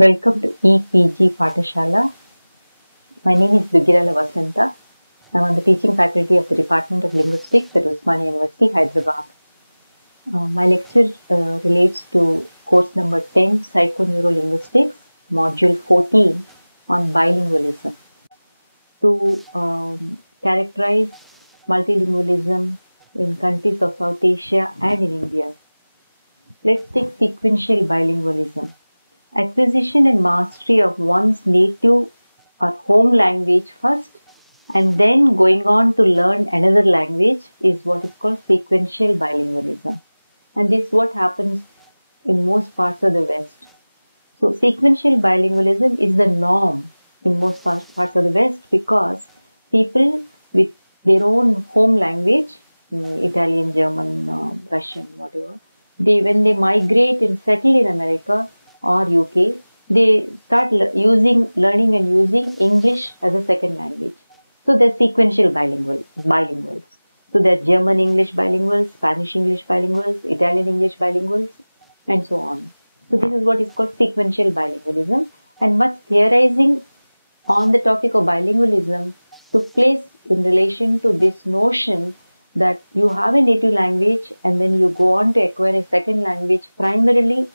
Welcome to EPG Pathashala. My name is Vidya-mitra. I'm on the teaching faculty of the Department of Linguistics at Osmania University, Hyderabad. My lecture relates to course number 10, Psychoneurolinguistics, module 14 on bilingualism. To characterize multilingualism in countries of South Asia and in India. Let's take sequential bilingualism. Acquisition and mastery of one's native or home language first and then going on to learn another language is what is called sequential bilingualism. And this is what happens in most parts of the West. So sequential bilingualism is the norm in most parts of the West because people with their own home language, Italian, German, Russian, whatever, when they migrate and settle in America or UK, they start learning and using English as a second language. So they're sequential bilinguals. So they're German English bilinguals, Spanish English bilinguals, Italian English bilinguals, and so on. So this is what is called sequential bilingualism, and much theorizing on the topic of bilingualism took place in relation to this notion that you have a native language and then you go on to acquire a second language primarily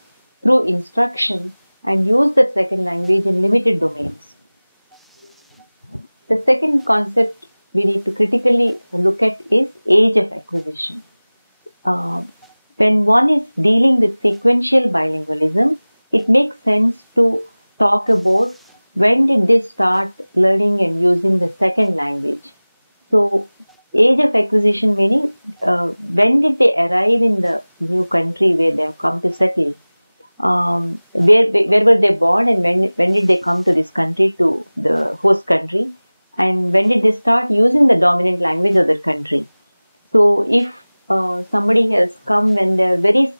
through instruction and use that second language in limited domains. The second concept we need to critically look at is age of acquisition. When one is dealing with sequential bilingualism, it makes sense to talk about when did they start learning and using the second language. So, age of acquisition meaning when did they arrive in the new country where they have come to settle. Where were they born and when did they come to this country, to the host country, and when did they start using the dominant language of that country. So if somebody has come when they are very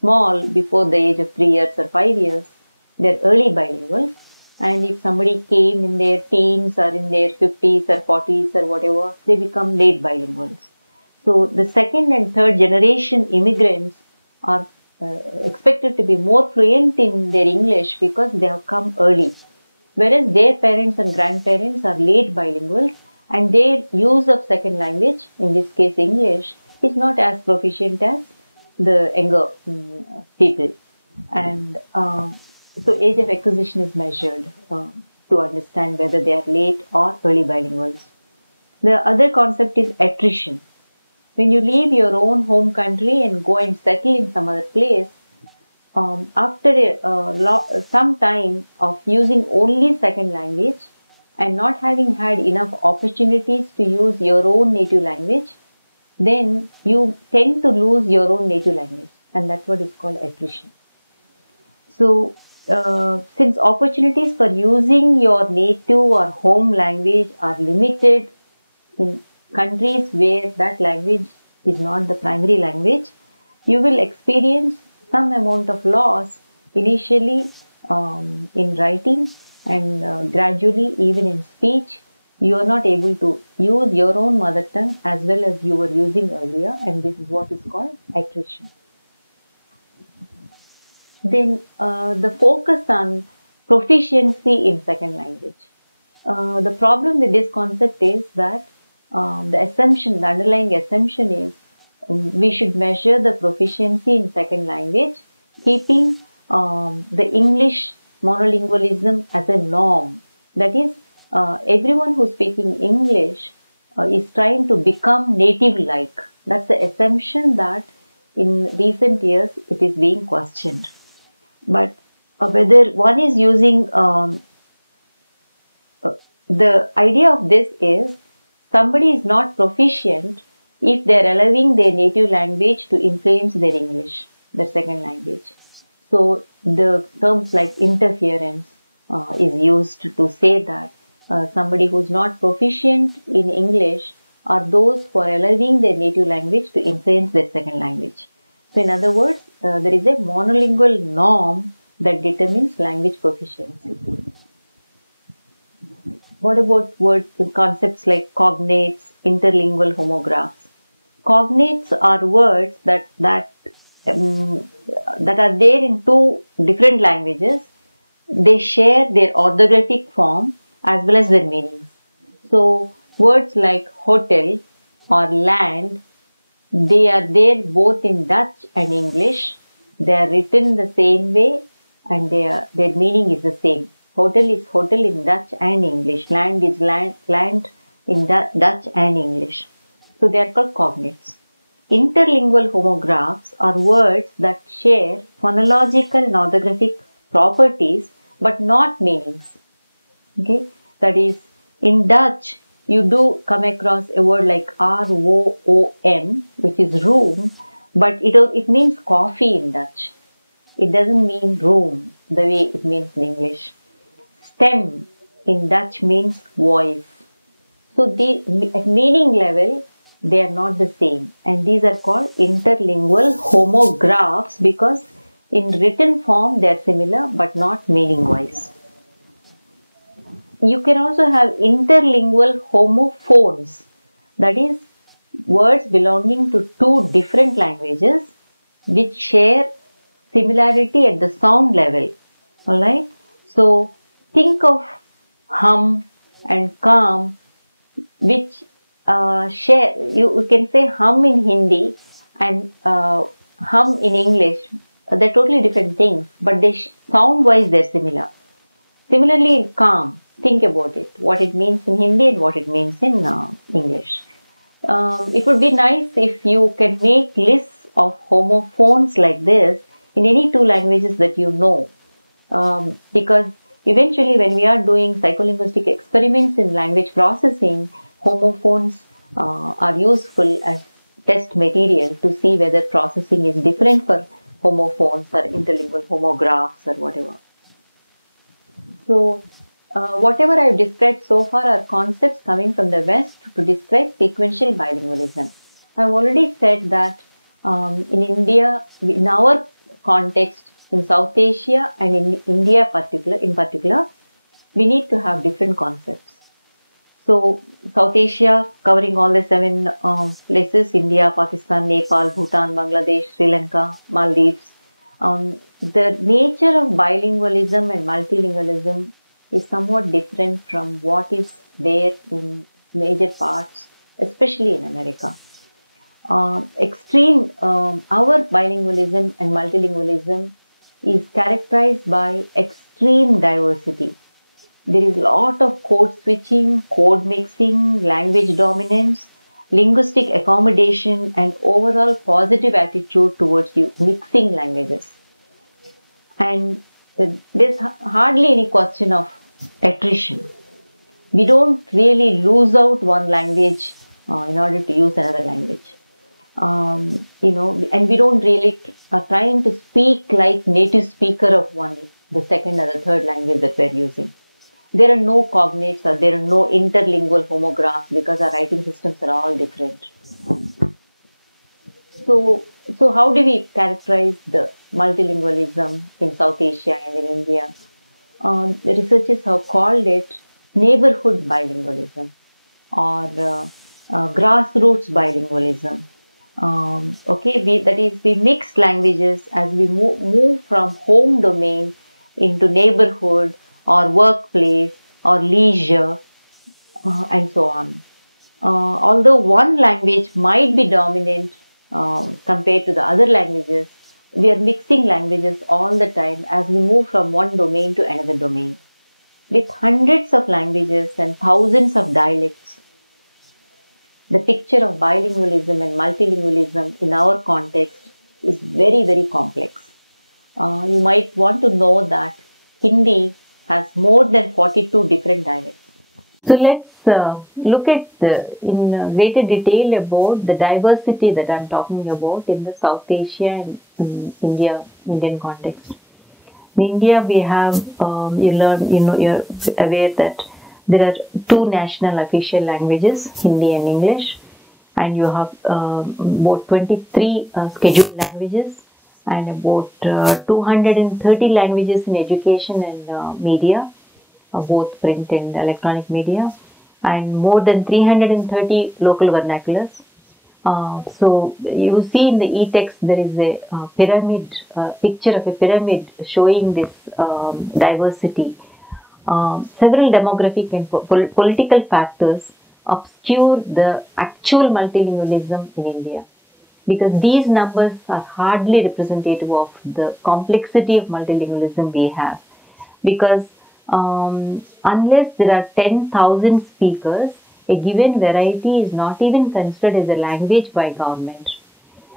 small, before the age of 3 years or 5 years, they are early bilinguals, and if somebody came in their teens or in their 50s or 40s or whatever, they become late bilinguals. So the second and third generation immigrants are expected to be more fluent in their English because they have come early, whereas their parents and grandparents are late bilinguals and their use of second language, in this case English, is not as proficient as the younger people. And so age of acquisition is measured to understand whether they are late or early bilinguals. The other concept is attrition. When you leave your own home country and go and settle in some other place, after some time of using only second language and not having had enough opportunities to use your own native language, then you tend to lose your own native language, and that's what is called attrition. So, since opportunities for using your native or home language are limited in countries where that language is not the primary language, you will experience some amount of loss initially in writing and gradually even in speech. You are not able to use your own mother tongue as well as you were using earlier, and this is what is called attrition. Then the focus on proficiency in second language. The problem with this concept is that the underlying assumption is we should measure the proficiency in second language, keeping the English monolingualism as a norm. That is, everyone who's speaking English is trying to become native-like. That's the assumption that in recent years it is being questioned. But whether one is using the idea of this is somebody is not proficient if they are allowing their native language to influence their English, their second language. So the terms like interference is used to say that somebody who is not proficient in English are those who are allowing their native language to influence their second language. So in other words, there is a monolingual norm that determines language proficiency. What about concepts like cognates, interlingual homographs? Cognates are words that are there in two different languages they share their orthographic form as well as their meanings. So words like hotel or land, they are there both in Dutch and English. They are written the same way and their meaning is the same. Hotel is hotel in Dutch and English. Land is land in Dutch and English. So they are called cognates. Interlingual homographs are words that share phonological and orthographic properties but not meanings. Okay, that is, in Dutch you do come across a word like room, which is room, but it means coffee in Dutch. It doesn't mean room the way it means in English. Stem in Dutch means voice. So at meaning level, they are not the same, and these are called interlingual homographs because in written form they are similar but not meaning wise. You can also have interlingual homophones, that is, words belonging to two different languages which share similarity at the sound level. Alright, so think of hum and calm, which share, you can say hum in Hindi and hum in English. They're totally different things, but they sound wise they're similar. Similarly, in calm, think about it, what it means in Hindi and what it means in English. It would be nice if you can make lists of homophones like this in any two languages that you know, because eventually when we are doing psycholinguistic experiments in language processing, homophones are useful as test material to see whether processing is different for homophones or interlingual homographs or whatever. So, whatever I have described so far are concepts coming from the West to describe sequential bilingualism. I have already said that in India, in our context, in South Asia and in India in particular, we need to have different concepts. So, South Asia covering all the 7 places, India, Pakistan, Nepal, Bhutan, Bangladesh, Sri Lanka, Maldives. The nature of bilingualism and multilingualism is somewhat different from what is there in major parts, especially in America. Our bilingualism and multilingualism is characterized by extreme diversity. There is a lot of code switching, code mixing, language dominance, linguistic accommodation, and overall positive attitude towards mixing languages. And there's hardly any question of attrition. We don't really lose out one language in order to use another language. And we don't really trying to speak like native speaker of the second or the third language that we're using. There are no cognates or there are no interlingual homographs because our writing systems are all different. So how do we characterize the multilingualism in South Asia and in India? The researchers have called it neighborhood bilingualism or grassroots bilingualism. That is, we mix languages as we move from home domain into neighborhood or workplace or leisure and so on. Although one language might be dominant compared to the other languages, we are mixing languages all the time as we move from one domain to another domain. With hundreds of languages and thousands of dialects, the picture of bilingualism and multilingualism in our context is very, very complex. You might want to know that Hindi has more than 42 different dialects. So let's look at in greater detail about the diversity that I'm talking about in the South Asia and Indian context. In India, we have you're aware that there are 2 national official languages, Hindi and English, and you have about 23 scheduled languages and about 230 languages in education and media, both print and electronic media, and more than 330 local vernaculars, So you see in the e-text there is a pyramid, picture of a pyramid showing this diversity. Several demographic and political factors obscure the actual multilingualism in India, because these numbers are hardly representative of the complexity of multilingualism we have. Because unless there are 10,000 speakers, a given variety is not even considered as a language by government.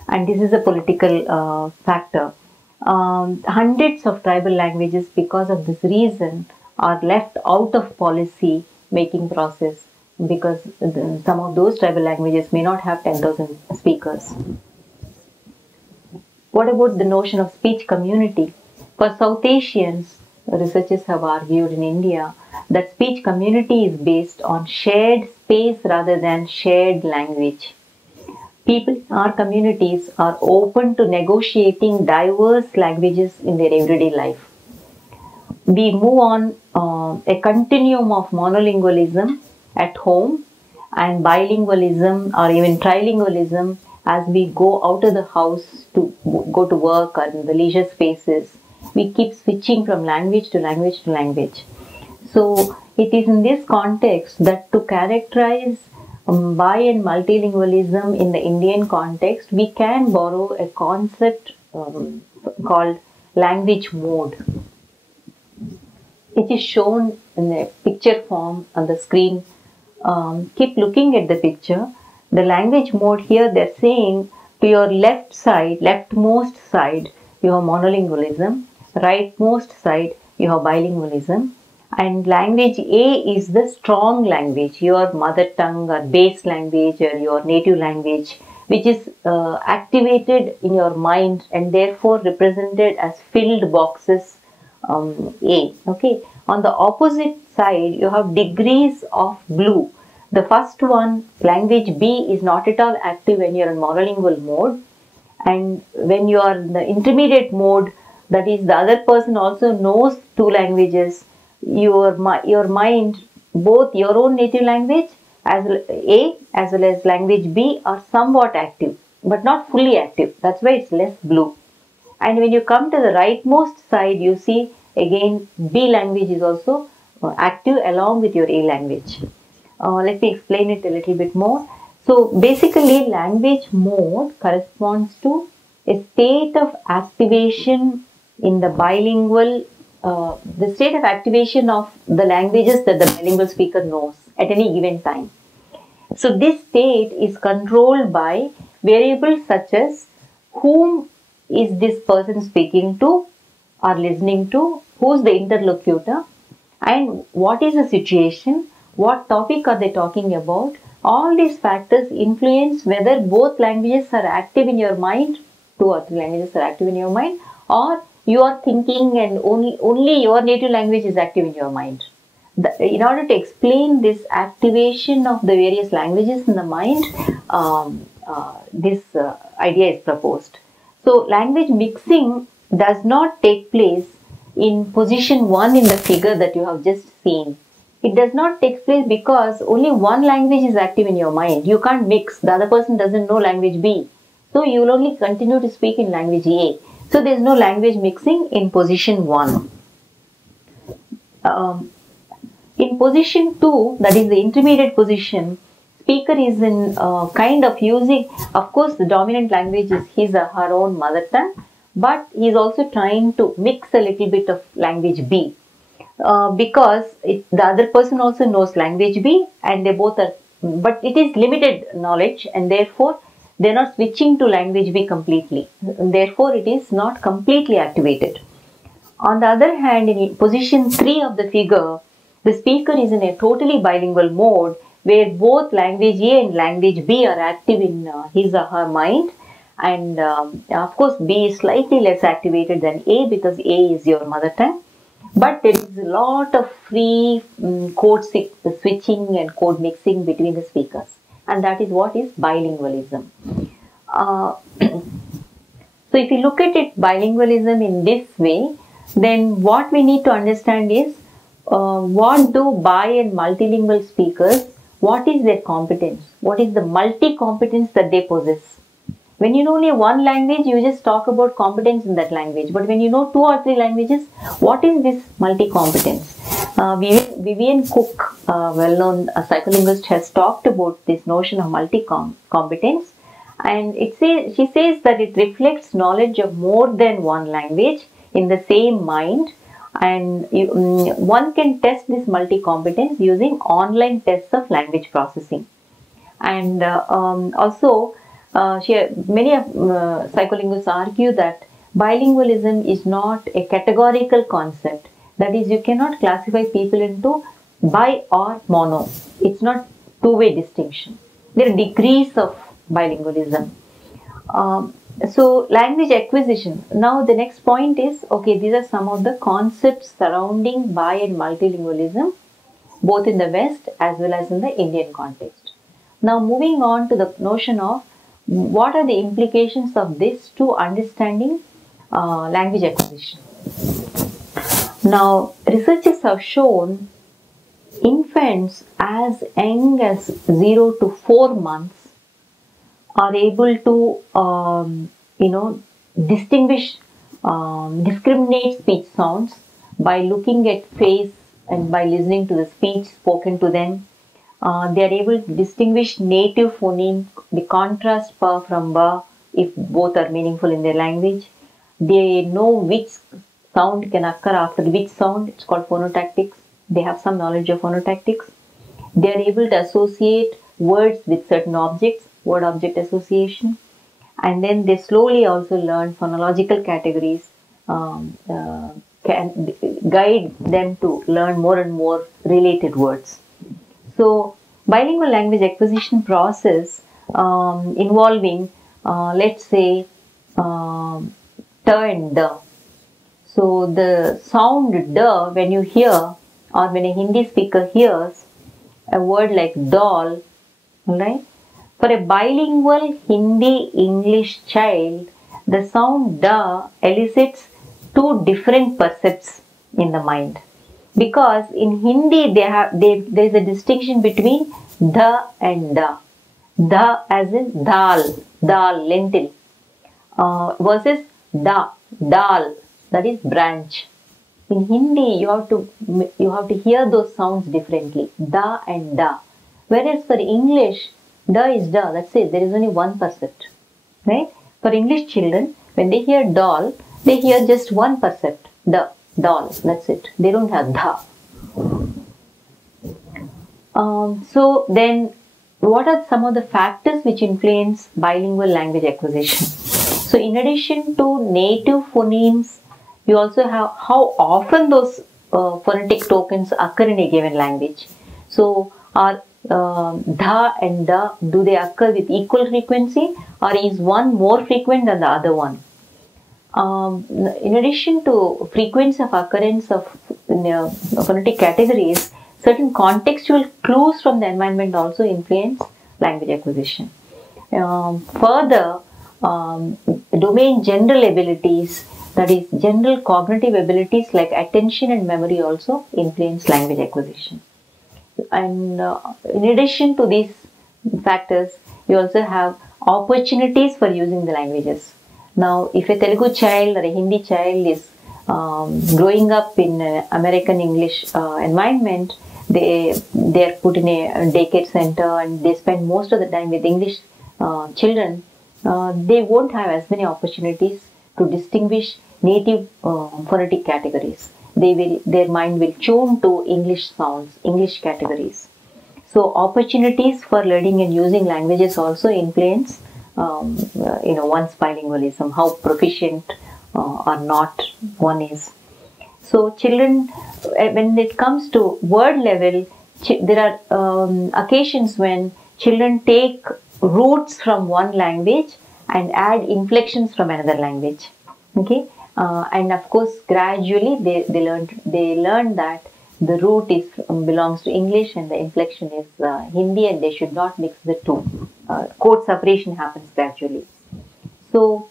And this is a political factor. Hundreds of tribal languages, because of this reason, are left out of policy making process, because some of those tribal languages may not have 10,000 speakers. What about the notion of speech community? For South Asians, researchers have argued in India that speech community is based on shared space rather than shared language. People in our communities are open to negotiating diverse languages in their everyday life. We move on a continuum of monolingualism at home and bilingualism or even trilingualism as we go out of the house to go to work or in the leisure spaces. We keep switching from language to language to language. So it is in this context that to characterize bi and multilingualism in the Indian context, we can borrow a concept called language mode. It is shown in a picture form on the screen. Keep looking at the picture. The language mode here, they're saying to your left side, leftmost side, you have monolingualism. Rightmost side, you have bilingualism. And language A is the strong language, your mother tongue or base language or your native language, which is activated in your mind and therefore represented as filled boxes A. Okay. On the opposite side, you have degrees of blue. The first one, language B, is not at all active when you are in monolingual mode. And when you are in the intermediate mode, that is, the other person also knows two languages, your mind, both your own native language as A as well as language B are somewhat active, but not fully active. That's why it's less blue. And when you come to the rightmost side, you see again B language is also active along with your A language. Let me explain it a little bit more. So basically, language mode corresponds to a state of activation in the bilingual, the state of activation of the languages that the bilingual speaker knows at any given time. So this state is controlled by variables such as whom is this person speaking to or listening to, who's the interlocutor, and what is the situation, what topic are they talking about. All these factors influence whether both languages are active in your mind, two or three languages are active in your mind, or you are thinking and only your native language is active in your mind. In order to explain this activation of the various languages in the mind, this idea is proposed. So language mixing does not take place in position 1 in the figure that you have just seen. It does not take place because only one language is active in your mind. You can't mix. The other person doesn't know language B. So you will only continue to speak in language A. So there is no language mixing in position 1. In position 2, that is the intermediate position, speaker is in kind of using, of course the dominant language is his or her own mother tongue, but he is also trying to mix a little bit of language B. Because the other person also knows language B and they both are, but it is limited knowledge and therefore they are not switching to language B completely. Therefore, it is not completely activated. On the other hand, in position 3 of the figure, the speaker is in a totally bilingual mode where both language A and language B are active in his or her mind. And of course, B is slightly less activated than A because A is your mother tongue. But there is a lot of free code switching and code mixing between the speakers. And that is what is bilingualism. So if you look at it, bilingualism in this way, then what we need to understand is what do bi and multilingual speakers what is their competence, what is the multi-competence that they possess. When you know only one language, you just talk about competence in that language. But when you know 2 or 3 languages, what is this multi-competence? Vivian Cook, well-known psycholinguist, has talked about this notion of multi-competence, and she says that it reflects knowledge of more than one language in the same mind, and one can test this multi-competence using online tests of language processing. And also, many psycholinguists argue that bilingualism is not a categorical concept. That is, you cannot classify people into bi or mono. It's not two-way distinction. There are degrees of bilingualism. So, language acquisition. Now, the next point is, okay, these are some of the concepts surrounding bi and multilingualism, both in the West as well as in the Indian context. Now, moving on to the notion of what are the implications of this to understanding language acquisition. Now, researchers have shown infants as young as 0 to 4 months are able to, distinguish, discriminate speech sounds by looking at face and by listening to the speech spoken to them. They are able to distinguish native phoneme, the contrast pa from ba, if both are meaningful in their language. They know which sound can occur after which sound. It's called phonotactics. They have some knowledge of phonotactics. They are able to associate words with certain objects, word-object association. And then they slowly also learn phonological categories, can guide them to learn more and more related words. So, bilingual language acquisition process involving, let's say, t and d. So, the sound d, when you hear, or when a Hindi speaker hears a word like doll, right? For a bilingual Hindi-English child, the sound da elicits 2 different percepts in the mind. Because in Hindi, there is a distinction between dha and da. Dha as in dal, lentil, versus da, dal, that is branch. In Hindi, you have to hear those sounds differently, da and da. Whereas for English, da is da, that's it, there is only one percept, right? For English children, when they hear doll, they hear just one percept, da, doll, that's it. They don't have dha. So then, what are some of the factors which influence bilingual language acquisition? So in addition to native phonemes, you also have how often those phonetic tokens occur in a given language. So are dha and da, do they occur with equal frequency, or is one more frequent than the other one? In addition to frequency of occurrence of phonetic categories, certain contextual clues from the environment also influence language acquisition. Further, domain general abilities, that is general cognitive abilities like attention and memory, also influence language acquisition. And in addition to these factors, you also have opportunities for using the languages. Now, if a Telugu child or a Hindi child is growing up in American English environment, they are put in a daycare center and they spend most of the time with English children. They won't have as many opportunities to distinguish native phonetic categories. Their mind will tune to English sounds, English categories. So opportunities for learning and using languages also influence one's bilingualism, how proficient or not one is. So children, when it comes to word level, there are occasions when children take roots from one language and add inflections from another language. Okay, and of course gradually they learn that the root belongs to English and the inflection is Hindi, and they should not mix the two. Code separation happens gradually. So,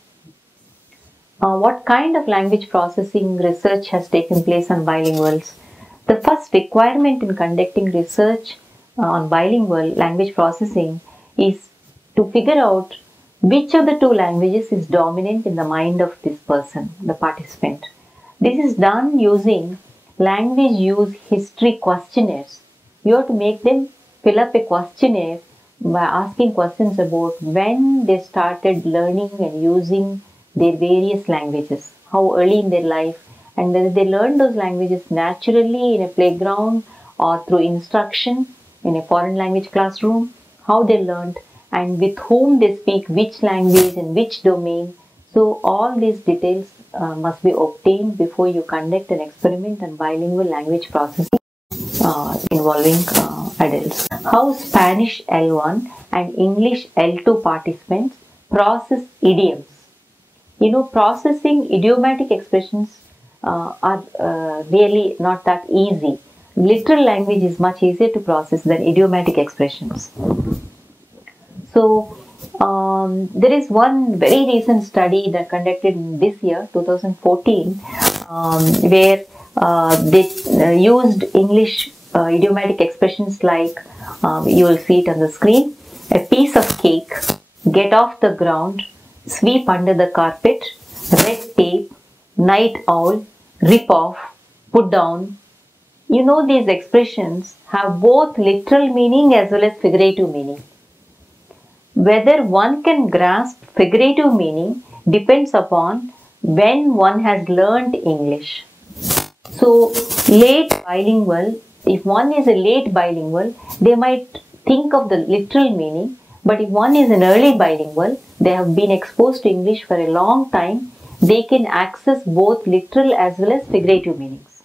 what kind of language processing research has taken place on bilinguals? The first requirement in conducting research on bilingual language processing is to figure out which of the two languages is dominant in the mind of this person, the participant. This is done using language use history questionnaires. You have to make them fill up a questionnaire by asking questions about when they started learning and using their various languages, how early in their life, and whether they learned those languages naturally in a playground or through instruction in a foreign language classroom, how they learned, and with whom they speak which language and which domain. So all these details must be obtained before you conduct an experiment on bilingual language processing involving adults. How Spanish L1 and English L2 participants process idioms. You know, processing idiomatic expressions are really not that easy. Literal language is much easier to process than idiomatic expressions. So, there is one very recent study that conducted this year, 2014, where they used English idiomatic expressions like, you will see it on the screen, a piece of cake, get off the ground, sweep under the carpet, red tape, night owl, rip off, put down. You know, these expressions have both literal meaning as well as figurative meaning. Whether one can grasp figurative meaning depends upon when one has learned English. So, late bilingual, if one is a late bilingual, they might think of the literal meaning, but if one is an early bilingual, they have been exposed to English for a long time, they can access both literal as well as figurative meanings.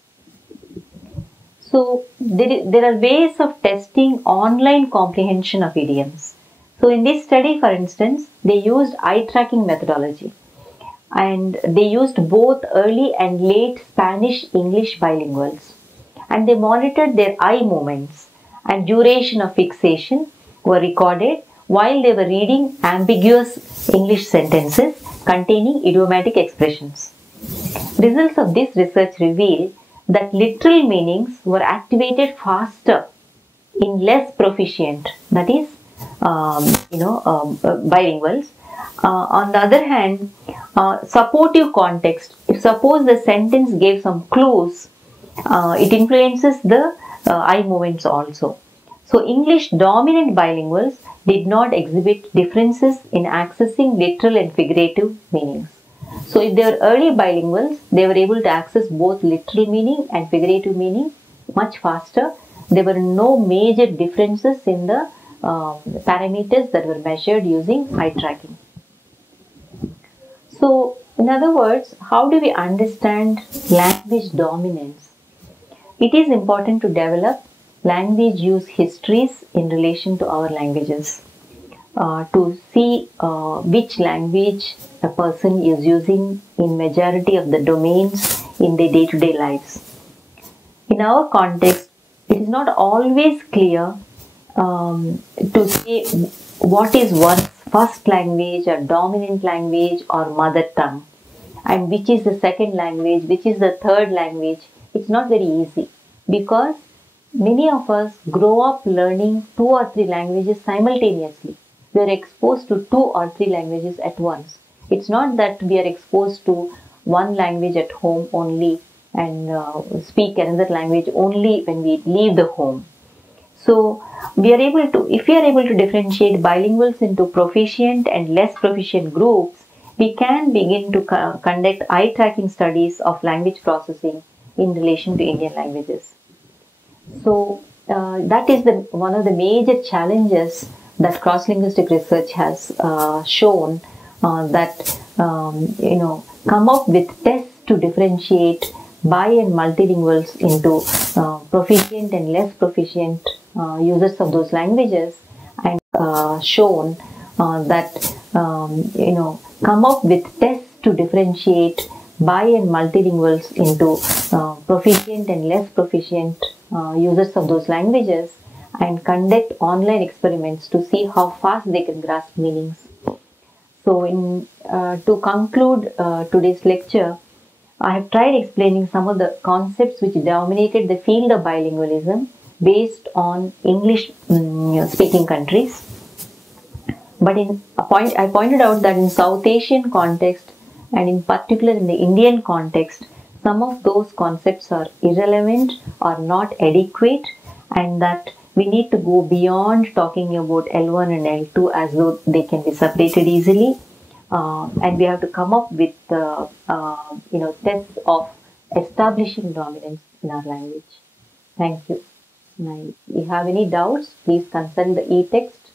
So, there are ways of testing online comprehension of idioms. So, in this study, for instance, they used eye tracking methodology, and they used both early and late Spanish-English bilinguals, and they monitored their eye movements and duration of fixation were recorded while they were reading ambiguous English sentences containing idiomatic expressions. Results of this research reveal that literal meanings were activated faster in less proficient, that is, bilinguals. On the other hand, supportive context, if suppose the sentence gave some clues, it influences the eye movements also. So, English dominant bilinguals did not exhibit differences in accessing literal and figurative meanings. So, if they were early bilinguals, they were able to access both literal meaning and figurative meaning much faster. There were no major differences in the parameters that were measured using eye tracking. So, in other words, how do we understand language dominance? It is important to develop language use histories in relation to our languages to see which language a person is using in majority of the domains in their day-to-day lives. In our context, it is not always clear to say what is one's first language or dominant language or mother tongue, and which is the second language, which is the third language. It's not very easy because many of us grow up learning 2 or 3 languages simultaneously. We are exposed to 2 or 3 languages at once. It's not that we are exposed to one language at home only and speak another language only when we leave the home. So, if we are able to differentiate bilinguals into proficient and less proficient groups, we can begin to conduct eye tracking studies of language processing in relation to Indian languages. So, that is one of the major challenges that cross-linguistic research has shown that come up with tests to differentiate bi and multilinguals into proficient and less proficient users of those languages, and shown that come up with tests to differentiate bi and multilinguals into proficient and less proficient users of those languages, and conduct online experiments to see how fast they can grasp meanings. So, to conclude today's lecture, I have tried explaining some of the concepts which dominated the field of bilingualism based on English speaking countries. But I pointed out that in South Asian context and in particular in the Indian context, some of those concepts are irrelevant or not adequate, and that we need to go beyond talking about L1 and L2 as though they can be separated easily. And we have to come up with steps of establishing dominance in our language. Thank you. Now, if you have any doubts, please consult the e-text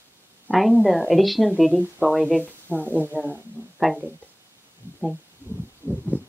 and the additional readings provided in the content. Thank you.